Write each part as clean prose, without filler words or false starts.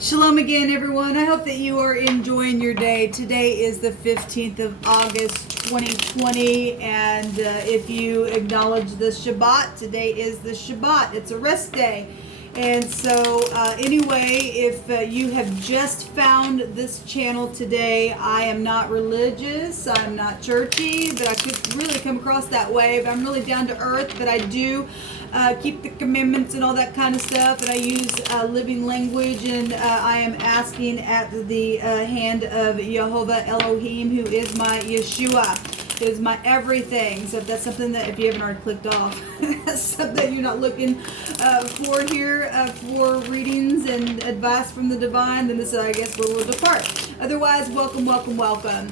Shalom again, everyone. I hope that you are enjoying your day. Today is the 15th of August, 2020, and if you acknowledge the Shabbat, today is the Shabbat. It's a rest day. And so anyway, if you have just found this channel today, I am not religious, I'm not churchy, but I could really come across that way, but I'm really down to earth, but I do keep the commandments and all that kind of stuff, and I use living language, and I am asking at the hand of Jehovah Elohim, who is my Yeshua, is my everything. So if that's something that, if you haven't already clicked off, that's something you're not looking for here for readings and advice from the divine, then this is, I guess, where we'll depart. Otherwise, welcome, welcome, welcome.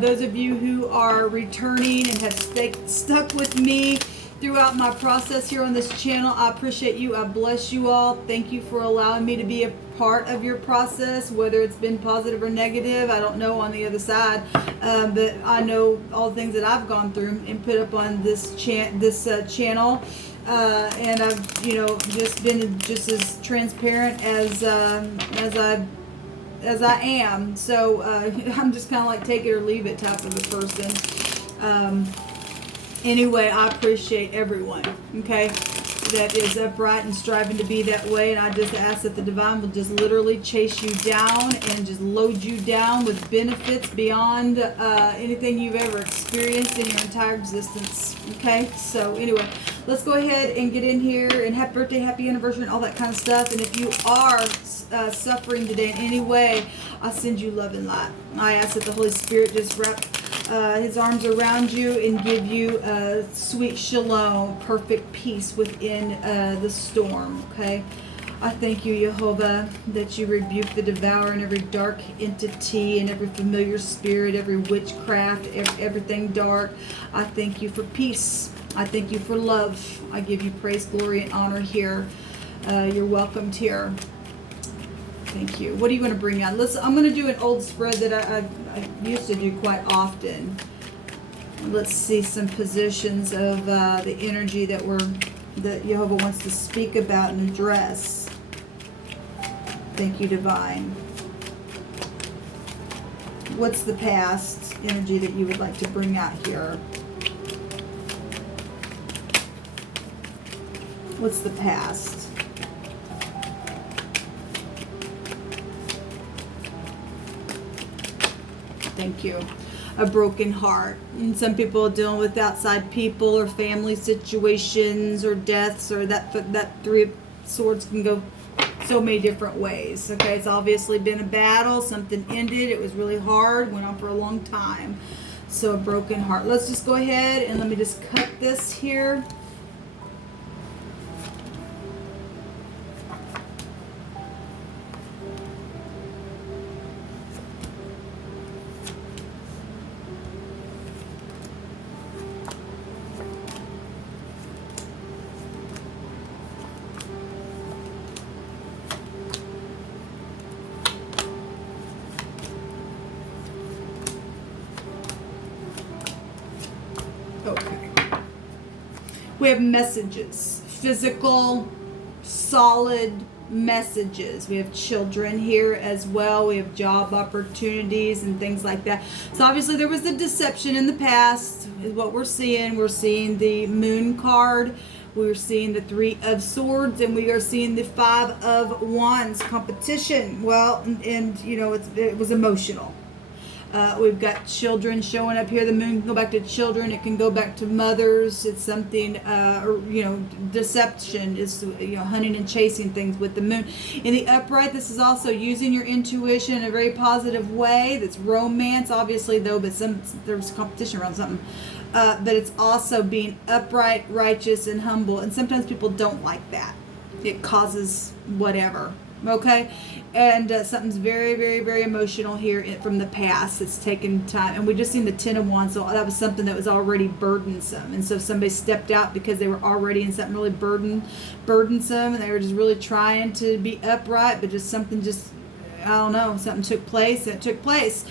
Those of you who are returning and have stuck with me throughout my process here on this channel, I appreciate you. I bless you all. Thank you for allowing me to be a part of your process, whether it's been positive or negative. I don't know on the other side, but I know all the things that I've gone through and put up on this channel, and I've just been just as transparent as I am. So I'm just kind of like take it or leave it type of a person. Anyway, I appreciate everyone, okay, that is upright and striving to be that way, and I just ask that the divine will just literally chase you down and just load you down with benefits beyond anything you've ever experienced in your entire existence, okay? So anyway, let's go ahead and get in here, and happy birthday, happy anniversary, and all that kind of stuff. And if you are suffering today in any way, I send you love and light. I ask that the Holy Spirit just wrap his arms around you and give you a sweet shalom, perfect peace within the storm, okay? I thank you, Jehovah, that you rebuke the devourer and every dark entity and every familiar spirit, every witchcraft, everything dark. I thank you for peace. I thank you for love. I give you praise, glory, and honor here. You're welcomed here. Thank you. What do you want to bring out? I'm going to do an old spread that I used to do quite often. Let's see some positions of the energy that Jehovah wants to speak about and address. Thank you, Divine. What's the past energy that you would like to bring out here? What's the past? Thank you. A broken heart. And some people are dealing with outside people or family situations or deaths, or that Three of Swords can go so many different ways. Okay, it's obviously been a battle. Something ended. It was really hard. Went on for a long time. So a broken heart. Let's just go ahead and let me just cut this here. Okay. We have messages, physical, solid messages. We have children here as well. We have job opportunities and things like that. So obviously there was a deception in the past is what we're seeing. We're seeing the Moon card. We're seeing the Three of Swords, and we are seeing the Five of Wands competition. Well, and it was emotional. We've got children showing up here. The moon can go back to children. It can go back to mothers. It's something, deception is, hunting and chasing things with the moon. In the upright, this is also using your intuition in a very positive way. That's romance, obviously, though, but there's competition around something. But it's also being upright, righteous, and humble. And sometimes people don't like that. It causes whatever. Okay, and something's very, very, very emotional here from the past. It's taken time, and we just seen the Ten of Wands, so that was something that was already burdensome. And so if somebody stepped out because they were already in something really burdensome, and they were just really trying to be upright, but just something I don't know, something took place, and it took place.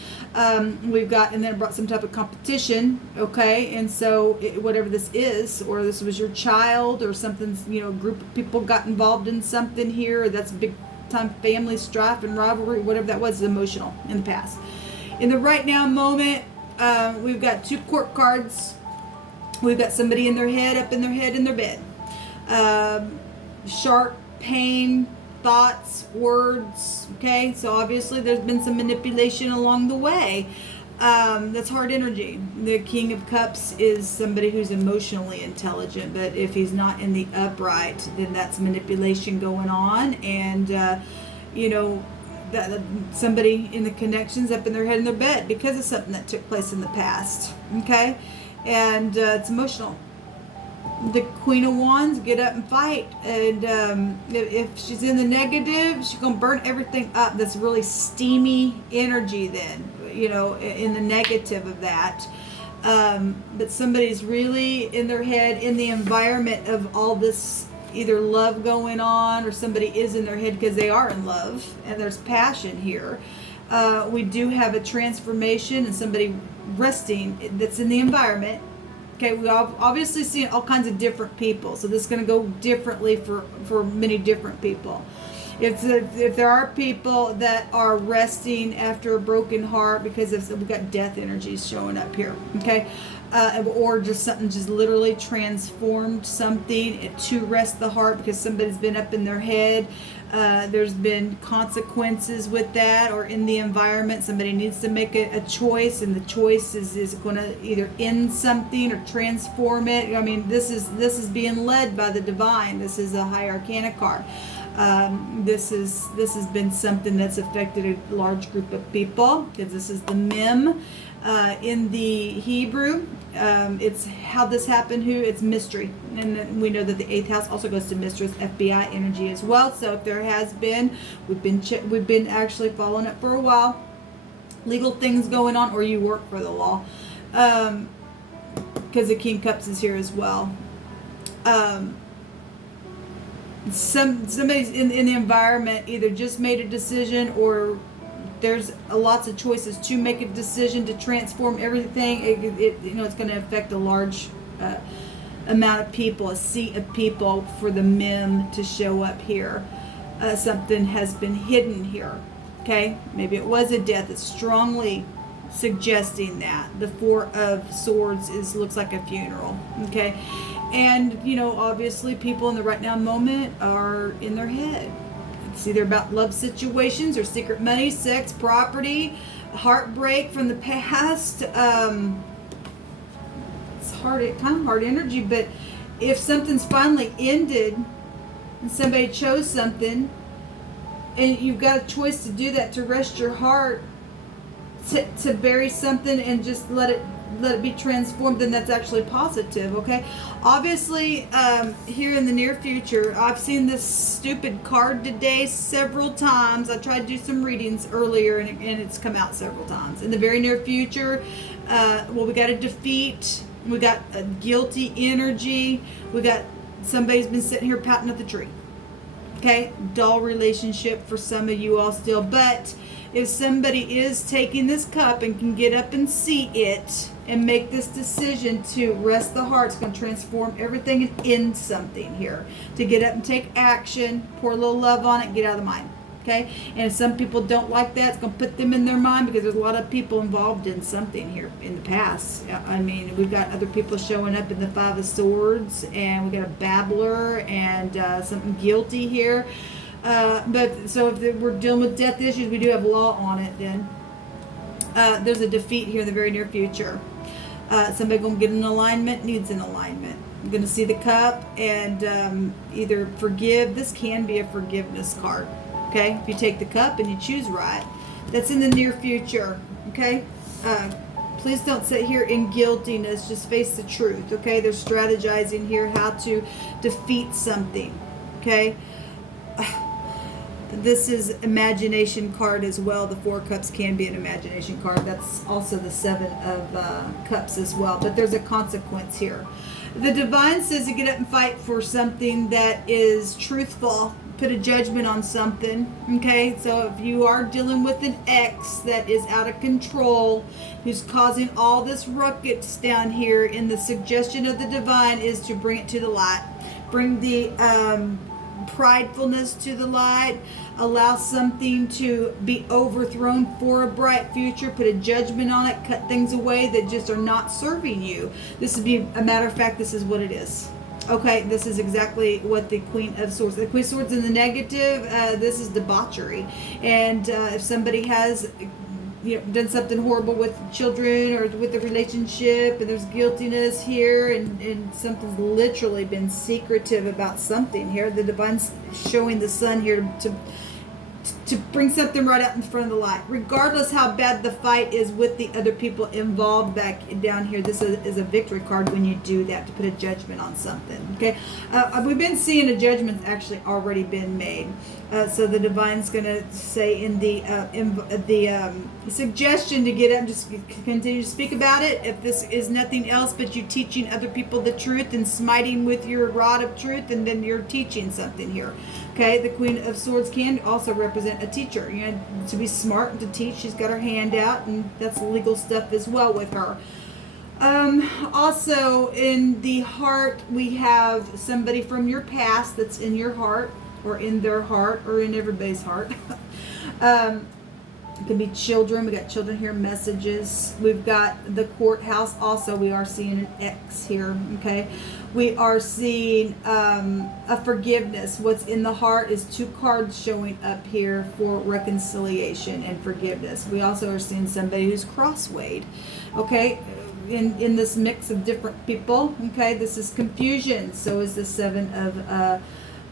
We've got, and then it brought some type of competition, okay, and so whatever this is, or this was your child, or something, a group of people got involved in something here, that's a big time family strife and rivalry, whatever that was, is emotional in the past. In the right now moment, we've got 2 court cards. We've got somebody in their head, up in their head, in their bed. Sharp pain, thoughts, words. Okay, so obviously there's been some manipulation along the way. That's hard energy. The King of Cups is somebody who's emotionally intelligent, but if he's not in the upright, then that's manipulation going on, and that somebody in the connections up in their head in their bed because of something that took place in the past. Okay, and it's emotional. The Queen of Wands, get up and fight, and if she's in the negative, she's gonna burn everything up. That's really steamy energy then, in the negative of that. But somebody's really in their head, in the environment of all this either love going on, or somebody is in their head because they are in love and there's passion here. We do have a transformation and somebody resting that's in the environment. Okay, we obviously see all kinds of different people, so this is going to go differently for many different people. If there are people that are resting after a broken heart because we've got death energies showing up here, okay, or just something just literally transformed something to rest the heart because somebody's been up in their head. There's been consequences with that, or in the environment somebody needs to make a choice, and the choice is going to either end something or transform it. I mean, this is being led by the divine. This is a high arcana card. This has been something that's affected a large group of people, because this is the mem. In the Hebrew, it's how this happened, it's mystery, and we know that the 8th house also goes to mysteries, FBI energy as well. So if there has been, we've been actually following up for a while, legal things going on, or you work for the law, because the King of Cups is here as well. Somebody's in the environment either just made a decision, or there's lots of choices to make a decision to transform everything. It's going to affect a large amount of people, a sea of people, for the mem to show up here. Something has been hidden here. Okay, maybe it was a death. It's strongly suggesting that. The 4 of Swords looks like a funeral. Okay, and obviously people in the right now moment are in their head. It's either about love situations or secret money, sex, property, heartbreak from the past. It's kind of hard energy, but if something's finally ended and somebody chose something, and you've got a choice to do that, to rest your heart, to bury something and just let it be transformed, then that's actually positive. Okay, obviously here in the near future, I've seen this stupid card today several times. I tried to do some readings earlier, and it's come out several times. In the very near future, we got a defeat, we got a guilty energy, we got somebody's been sitting here pouting at the tree. Okay, dull relationship for some of you all still, but if somebody is taking this cup and can get up and see it and make this decision to rest the heart, it's going to transform everything and end something here. To get up and take action, pour a little love on it, get out of the mind. Okay, and if some people don't like that, it's going to put them in their mind, because there's a lot of people involved in something here in the past. I mean, we've got other people showing up in the 5 of Swords, and we got a babbler and something guilty here. But so if we're dealing with death issues, we do have law on it. Then there's a defeat here in the very near future. Somebody gonna get an alignment, needs an alignment. I'm gonna see the cup and either forgive. This can be a forgiveness card. Okay, if you take the cup and you choose right, that's in the near future. Okay, please don't sit here in guiltiness. Just face the truth. Okay, they're strategizing here how to defeat something. Okay. This is imagination card as well. The 4 cups can be an imagination card. That's also the 7 of cups as well. But there's a consequence here. The divine says to get up and fight for something that is truthful. Put a judgment on something. Okay, so if you are dealing with an ex that is out of control, who's causing all this ruckus down here, and the suggestion of the divine is to bring it to the light. Bring the pridefulness to the light. Allow something to be overthrown for a bright future. Put a judgment on it. Cut things away that just are not serving you. This would be, a matter of fact, this is what it is. Okay, this is exactly what the Queen of Swords. The Queen of Swords in the negative, this is debauchery. And if somebody has done something horrible with children or with the relationship, and there's guiltiness here, and something's literally been secretive about something here, the Divine's showing the Sun here to bring something right out in front of the light, regardless how bad the fight is with the other people involved. Back down here, this is a victory card when you do that, to put a judgment on something. Okay, we've been seeing a judgment actually already been made. So the Divine's going to say in the suggestion to get up, just continue to speak about it. If this is nothing else but you teaching other people the truth and smiting with your rod of truth, and then you're teaching something here. Okay, the Queen of Swords can also represent a teacher. To be smart and to teach. She's got her hand out, and that's legal stuff as well with her. Also in the heart, we have somebody from your past that's in your heart, or in their heart, or in everybody's heart. It could be children. We got children here, messages. We've got the courthouse. Also, we are seeing an X here. Okay, we are seeing a forgiveness. What's in the heart is 2 cards showing up here for reconciliation and forgiveness. We also are seeing somebody who's crosswayed. Okay, in this mix of different people. Okay, this is confusion. So is the 7 of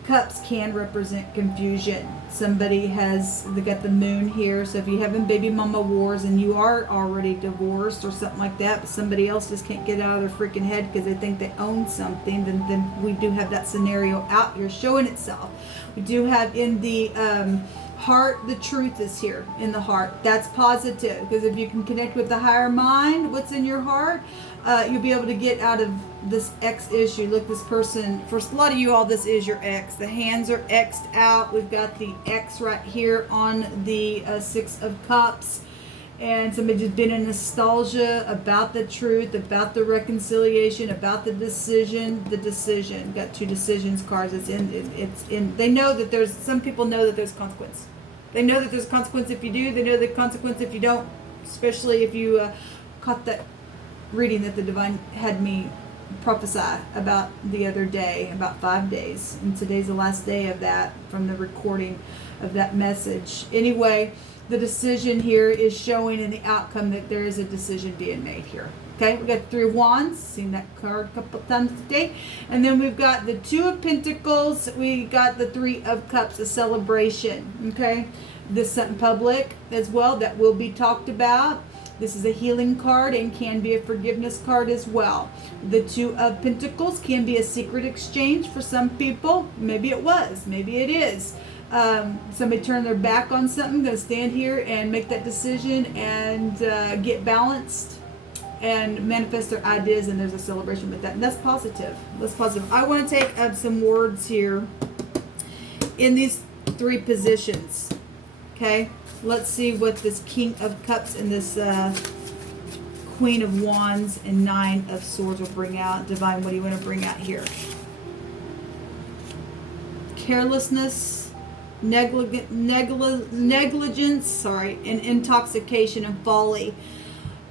Cups can represent confusion. Somebody they got the moon here. So if you're having baby mama wars and you are already divorced or something like that, but somebody else just can't get out of their freaking head because they think they own something, then we do have that scenario out here showing itself. We do have in the heart, the truth is here in the heart. That's positive, because if you can connect with the higher mind, what's in your heart, you'll be able to get out of this X issue. Look, this person, for a lot of you all, this is your X. The hands are X'd out. We've got the X right here on the 6 of Cups. And somebody just been in nostalgia about the truth, about the reconciliation, about the decision. The decision. Got 2 decisions cards. It's in. They know that there's, some people know that there's consequence. They know that there's consequence if you do. They know the consequence if you don't. Especially if you caught that reading that the Divine had me prophesy about the other day, about 5 days. And today's the last day of that, from the recording of that message. Anyway, the decision here is showing in the outcome that there is a decision being made here. Okay, we got 3 of Wands, seen that card a couple times today. And then we've got the 2 of Pentacles, we got the 3 of Cups, a celebration. Okay, this is something public as well that will be talked about. This is a healing card and can be a forgiveness card as well. The 2 of Pentacles can be a secret exchange for some people. Maybe it was, maybe it is. Somebody turned their back on something, going to stand here and make that decision and get balanced and manifest their ideas, and there's a celebration with that. And that's positive. That's positive. I want to take up some words here in these 3 positions. Okay, let's see what this King of Cups and this Queen of Wands and 9 of Swords will bring out. Divine, what do you want to bring out here? Carelessness, negligence, and intoxication and folly.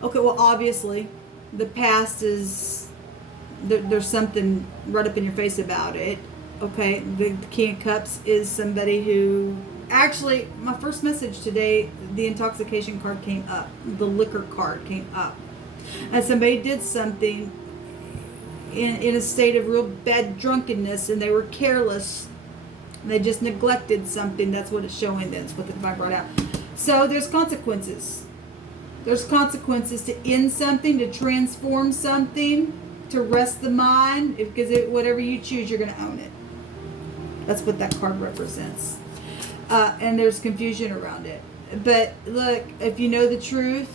Okay, well, obviously, the past is, there's something right up in your face about it. Okay, the King of Cups is somebody who, actually, my first message today, the intoxication card came up. The liquor card came up. And somebody did something in a state of real bad drunkenness, and they were careless. They just neglected something. That's what it's showing. That's what the Divine brought out. So there's consequences. There's consequences to end something, to transform something, to rest the mind. Because whatever you choose, you're going to own it. That's what that card represents. And there's confusion around it. But look, if you know the truth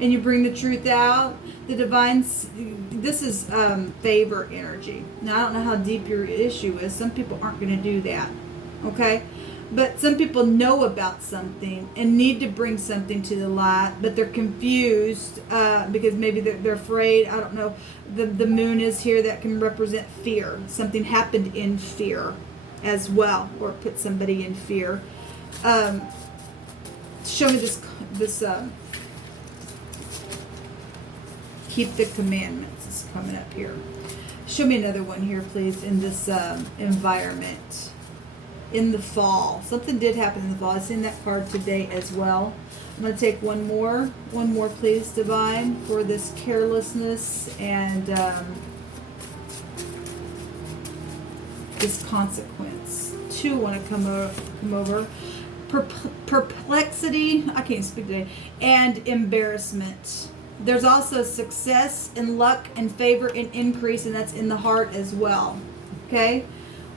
and you bring the truth out, the Divine, this is favor energy. Now, I don't know how deep your issue is. Some people aren't going to do that. Okay? But some people know about something and need to bring something to the light, but they're confused because maybe they're afraid. I don't know. The moon is here. That can represent fear. Something happened in fear. as well, or put somebody in fear. Show me this keep the commandments is coming up here. Show me another one here, please, in this environment. In the fall. Something did happen in the fall. I've seen that card today as well. I'm going to take one more, please, Divine, for this carelessness and this consequence. Two want to come over. Perplexity, I can't speak today, and embarrassment. There's also success and luck and favor and increase, and that's in the heart as well. Okay?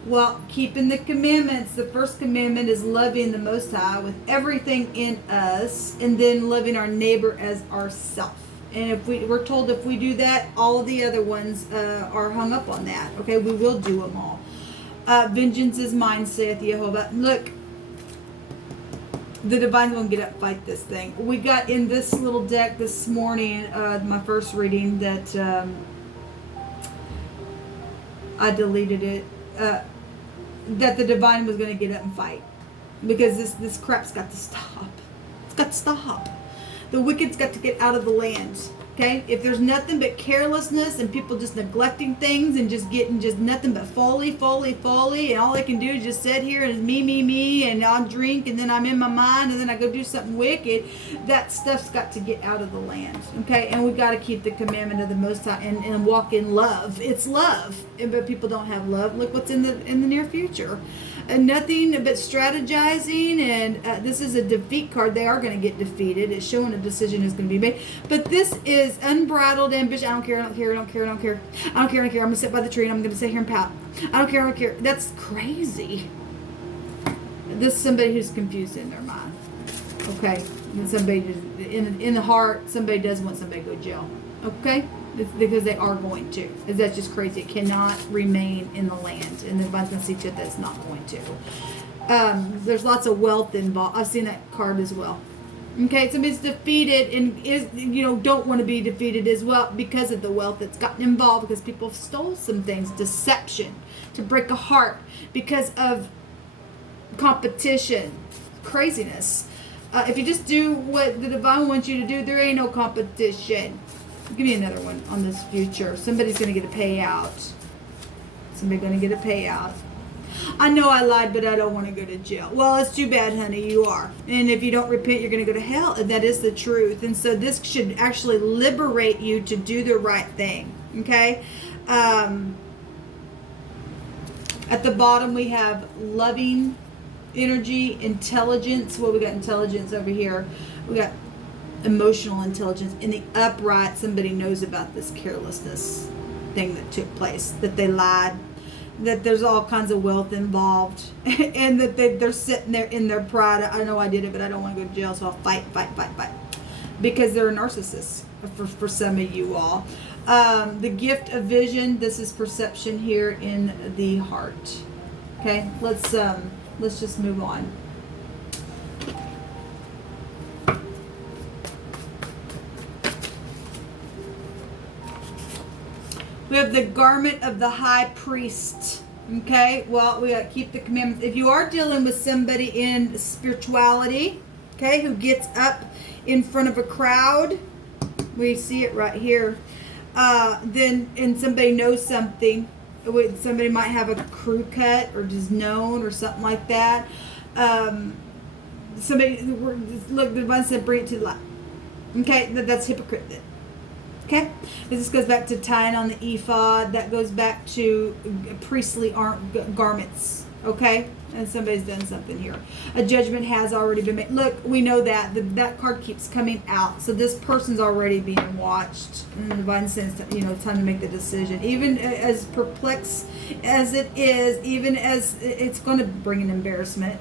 Well, keeping the commandments, the first commandment is loving the Most High with everything in us, and then loving our neighbor as ourself. And if we're told if we do that, all of the other ones are hung up on that. Okay, we will do them all. Vengeance is mine, saith Jehovah. Look, the Divine's going to get up and fight this thing. We got in this little deck this morning, my first reading, that I deleted it, that the Divine was going to get up and fight. Because this crap's got to stop. It's got to stop. The wicked's got to get out of the land. Okay? If there's nothing but carelessness and people just neglecting things and just getting just nothing but folly, and all they can do is just sit here and it's me, and I'll drink and then I'm in my mind and then I go do something wicked, that stuff's got to get out of the land. Okay? And we got to keep the commandment of the Most High and walk in love. It's love. But people don't have love. Look what's in the near future. Nothing but strategizing, and this is a defeat card. They are going to get defeated. It's showing a decision is going to be made. But this is unbridled ambition. I don't care. I'm going to sit by the tree and I'm going to sit here and pout. I don't care. That's crazy. This is somebody who's confused in their mind. Okay? And somebody just, in the heart, somebody doesn't want somebody to go to jail. Okay? It's because they are going to. That's just crazy. It cannot remain in the land. And the Divine's going to see to it that it's not going to. There's lots of wealth involved. I've seen that card as well. Okay, somebody's defeated and is, don't want to be defeated as well because of the wealth that's gotten involved, because people stole some things. Deception, to break a heart because of competition, craziness. If you just do what the Divine wants you to do, there ain't no competition. Give me another one on this future. Somebody's going to get a payout. I know I lied, but I don't want to go to jail. Well, it's too bad, honey. You are. And if you don't repent, you're going to go to hell. And that is the truth. And so this should actually liberate you to do the right thing. Okay? At the bottom, we have loving energy, intelligence. Well, we got intelligence over here. We got emotional intelligence. In the upright, somebody knows about this carelessness thing that took place, that they lied, that there's all kinds of wealth involved, and that they're sitting there in their pride. I know I did it, but I don't want to go to jail, so I'll fight, because they're a narcissist for some of you all. The gift of vision, this is perception here in the heart. Okay, let's just move on. We have the garment of the high priest. Okay, well, we got to keep the commandments. If you are dealing with somebody in spirituality, okay, who gets up in front of a crowd, we see it right here, and somebody knows something, somebody might have a crew cut or just known or something like that. Somebody, look, the one said, bring it to the light. Okay, that's hypocrite then. Okay, this goes back to tying on the ephod. That goes back to priestly garments. Okay, and somebody's done something here. A judgment has already been made. Look, we know that that card keeps coming out. So this person's already being watched. And the Divine sense, time to make the decision. Even as perplexed as it is, even as it's going to bring an embarrassment.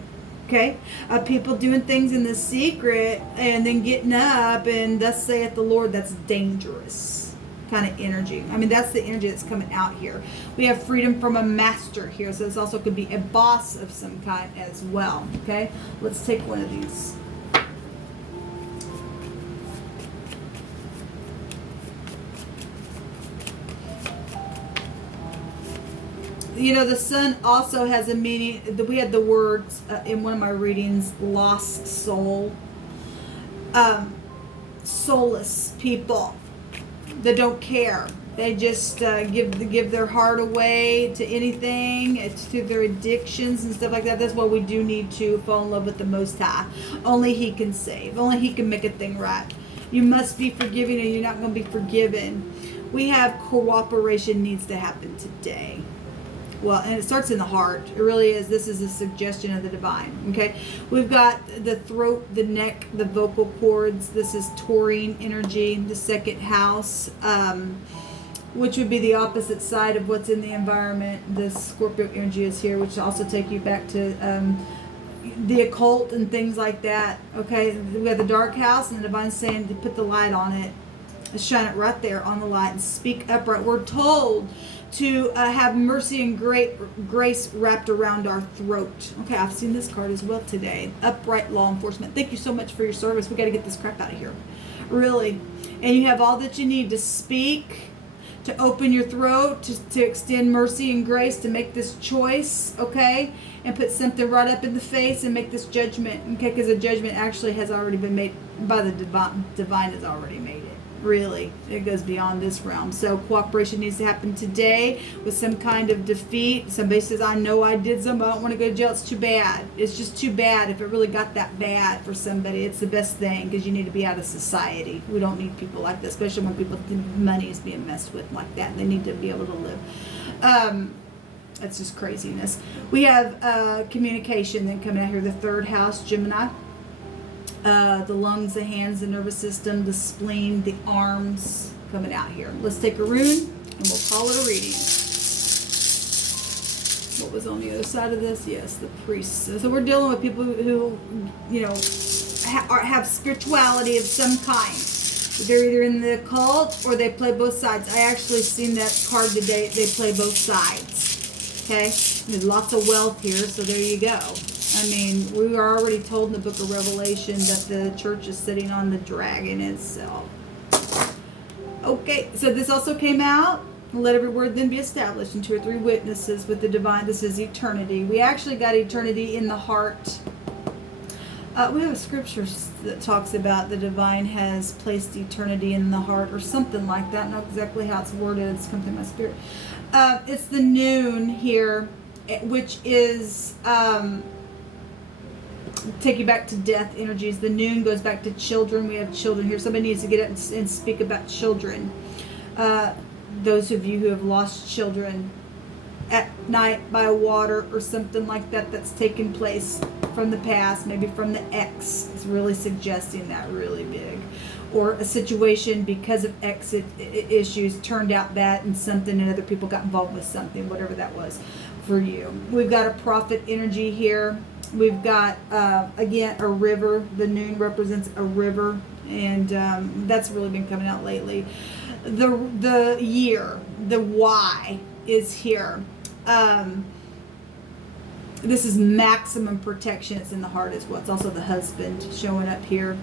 Okay, people doing things in the secret and then getting up and thus saith the Lord, that's dangerous kind of energy. I mean, that's the energy that's coming out here. We have freedom from a master here, so this also could be a boss of some kind as well. Okay, let's take one of these. You know, the sun also has a meaning. We had the words in one of my readings, lost soul. Soulless people that don't care. They just give their heart away to anything. It's to their addictions and stuff like that. That's why we do need to fall in love with the Most High. Only He can save. Only He can make a thing right. You must be forgiving, or you're not going to be forgiven. We have cooperation needs to happen today. Well, and it starts in the heart. It really is. This is a suggestion of the divine. Okay, we've got the throat, the neck, the vocal cords. This is taurine energy, the second house, which would be the opposite side of what's in the environment. The Scorpio energy is here, which also take you back to the occult and things like that. Okay, we have the dark house, and the divine's saying to put the light on it, shine it right there on the light, and speak upright. We're told to have mercy and great grace wrapped around our throat. Okay, I've seen this card as well today. Upright law enforcement. Thank you so much for your service. We got to get this crap out of here. Really. And you have all that you need to speak, to open your throat, to extend mercy and grace, to make this choice, okay? And put something right up in the face and make this judgment, okay? Because the judgment actually has already been made by the divine. Divine has already made it. Really, it goes beyond this realm. So cooperation needs to happen today with some kind of defeat. Somebody says, I know I did something, I don't want to go to jail. It's too bad. It's just too bad. If it really got that bad for somebody, it's the best thing, because you need to be out of society. We don't need people like this, especially when people think money is being messed with like that. They need to be able to live. That's just craziness. We have communication then coming out here. The third house, Gemini. The lungs, the hands, the nervous system, the spleen, the arms coming out here. Let's take a rune and we'll call it a reading. What was on the other side of this? Yes, the priests. So we're dealing with people who you know, have spirituality of some kind. They're either in the occult or they play both sides. I actually seen that card today. They play both sides. Okay? There's lots of wealth here, so there you go. I mean, we were already told in the book of Revelation that the church is sitting on the dragon itself. Okay, so this also came out. Let every word then be established in 2 or 3 witnesses with the divine. This is eternity. We actually got eternity in the heart. We have a scripture that talks about the divine has placed eternity in the heart or something like that. Not exactly how it's worded. It's come through my spirit. It's the noon here, which is... take you back to death energies. The noon goes back to children. We have children here. Somebody needs to get up and speak about children. Those of you who have lost children at night by water or something like that that's taken place from the past, maybe from the ex, is really suggesting that really big. Or a situation because of exit issues turned out bad and something, and other people got involved with something, whatever that was for you. We've got a prophet energy here. We've got, again, a river. The noon represents a river, and that's really been coming out lately. The year, the Y is here. This is maximum protection. It's in the heart as well. It's also the husband showing up here.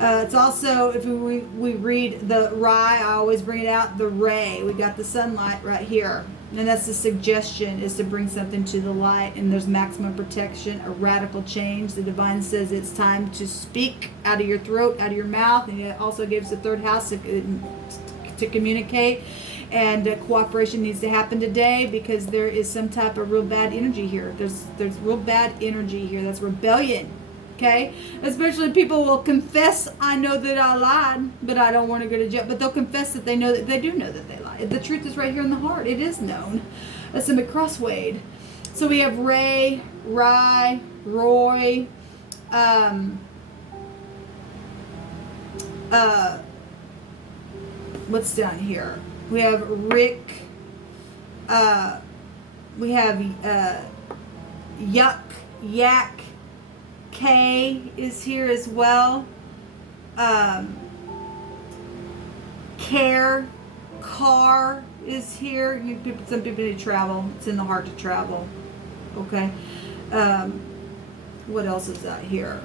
It's also, if we read the Rai, I always bring it out, the ray. We got the sunlight right here. And that's the suggestion, is to bring something to the light, and there's maximum protection, a radical change. The divine says it's time to speak out of your throat, out of your mouth, and it also gives the third house to communicate. And cooperation needs to happen today, because there is some type of real bad energy here. There's real bad energy here. That's rebellion. Okay? Especially people will confess, I know that I lied, but I don't want to go to jail. But they'll confess that they know that they do know that they lied. The truth is right here in the heart. It is known. That's a crosswade. So we have Ray, Rye, Roy, what's down here? We have Rick, we have Yuck, Yak, K is here as well. Care, Car is here. Some people need to travel. It's in the heart to travel. Okay. What else is out here?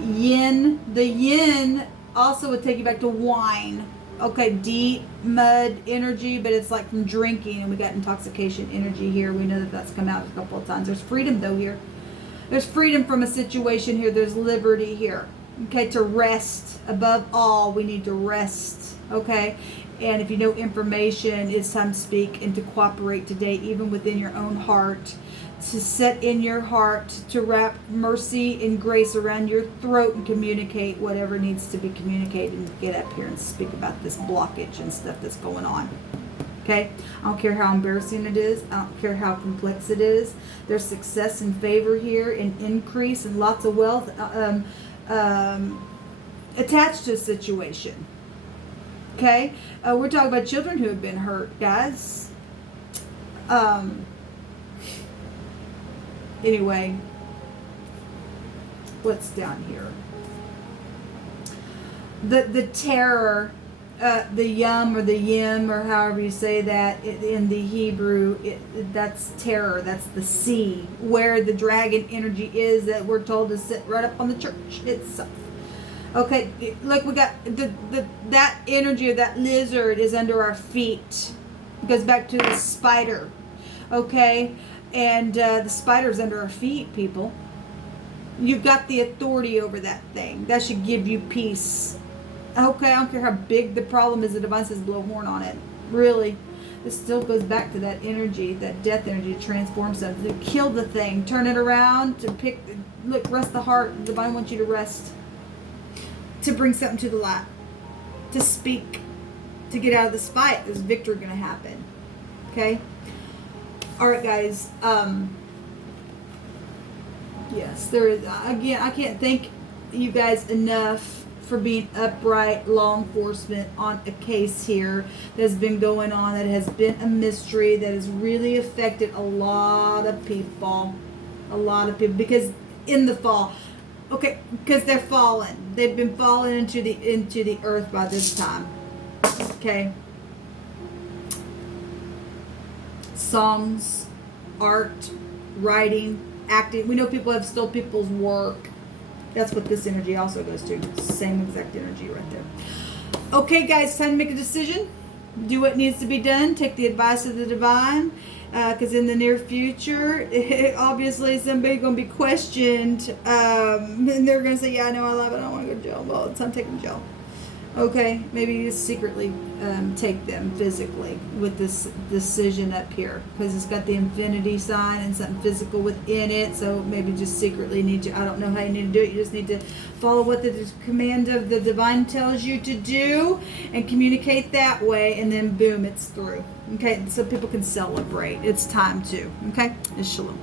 Yin. The yin also would take you back to wine. okay, deep mud energy, but it's like from drinking, and we got intoxication energy here. We know that that's come out a couple of times. There's freedom though here. There's freedom from a situation here. There's liberty here. Okay, to rest. Above all, we need to rest. Okay, and if you know information, it's time to speak and to cooperate today, even within your own heart. To set in your heart, to wrap mercy and grace around your throat and communicate whatever needs to be communicated, and get up here and speak about this blockage and stuff that's going on. Okay? I don't care how embarrassing it is. I don't care how complex it is. There's success and favor here and increase and lots of wealth attached to a situation. Okay? We're talking about children who have been hurt, guys. Anyway, what's down here? The terror, the yum or the yim or however you say that in the Hebrew, that's terror. That's the sea where the dragon energy is that we're told to sit right up on the church itself. Okay, look, we got that energy of that lizard is under our feet. It goes back to the spider. Okay. And the spider's under our feet, people. You've got the authority over that thing. That should give you peace. Okay, I don't care how big the problem is. The divine says blow horn on it. Really. This still goes back to that energy, that death energy, to transform something, to kill the thing, turn it around, to pick, look, rest the heart. The divine wants you to rest. To bring something to the light. To speak. To get out of this fight. There's victory going to happen. Okay? All right, guys. Yes, there is. Again, I can't thank you guys enough for being upright law enforcement on a case here that has been going on, that has been a mystery, that has really affected a lot of people. A lot of people. Because in the fall, okay, because they're fallen. They've been fallen into the earth by this time. Okay. Songs, art, writing, acting. We know people have stole people's work. That's what this energy also goes to. Same exact energy right there. Okay, guys, time to make a decision. Do what needs to be done. Take the advice of the divine. Because in the near future, obviously somebody's going to be questioned. And they're going to say, yeah, I know I love it. I don't want to go to jail. Well, it's time to take them to jail. Okay, maybe you secretly take them physically with this decision up here, because it's got the infinity sign and something physical within it. So maybe just secretly need to, I don't know how you need to do it. You just need to follow what the command of the divine tells you to do and communicate that way, and then boom, it's through. Okay, so people can celebrate. It's time to. Okay, it's shalom.